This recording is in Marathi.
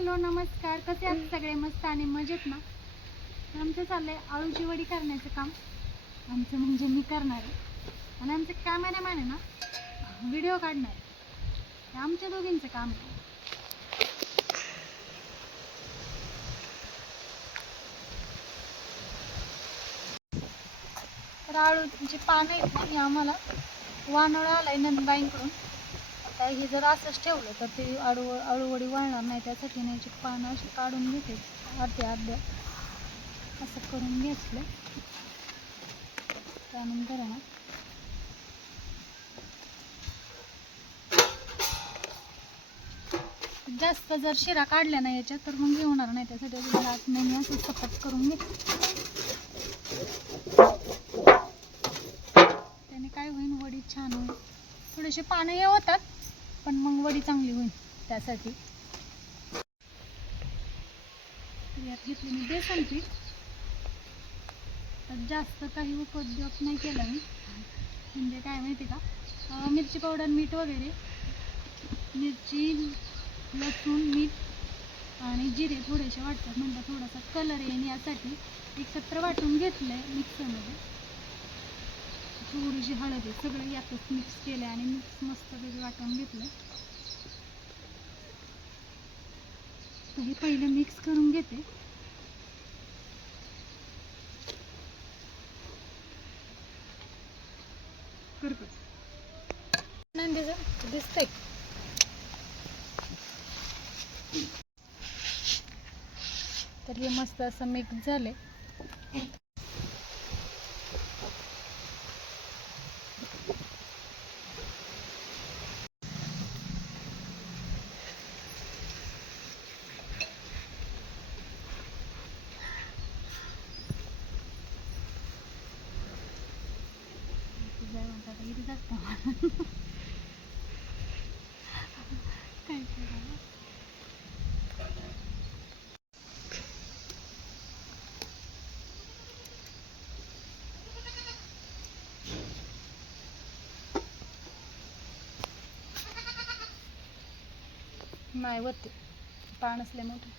हॅलो नमस्कार, कसे आहात सगळे? मस्त आणि मजेत ना? आमचं चाललंय आळूची वडी करण्याचं काम. आमचं म्हणजे मी करणार आहे आणि आमचे कॅमेरामॅन आहे ना व्हिडिओ काढणार आहे. हे आमच्या दोघींचं काम आहे. तर आळूची पानं आहेत ना, ही आम्हाला वानोळा आलाय नंदबाईंकडून. आता हे जर असंच ठेवलं तर ते आळूवडी वाळणार नाही, त्यासाठी ना याची पानं अशी काढून घेते अर्ध्या अर्ध्या असं करून घेतलं. त्यानंतर ना जास्त जर शिरा काढल्या ना याच्यात तर मग होणार नाही, त्यासाठी हात नाही असं सपट करून घेते. त्याने काय होईल, वडी छान होईल. थोडेसे पानं हे होतात पण मग वडी चांगली होईल. त्यासाठी यात घेतली मी बेसन पीठ. तर जास्त काही उपद्व्याप नाही केला मी, म्हणजे काय माहिती का, मिरची पावडर, मीठ वगैरे, मिरची, लसूण, मीठ आणि जिरे थोडेसे वाटतात, म्हणजे थोडासा कलर येईल यासाठी एकत्र वाटून घेतलं आहे मिक्सरमध्ये. थोडीशी हळद आहे, सगळं यातच मिक्स केलं आणि मिक्स मस्तपैकी वाटून घेतलं. तर हे पहिलं मिक्स करून घेते. दिसतंय तर हे मस्त असं मिक्स झाले. काय नाही होते, पान असले मोठे.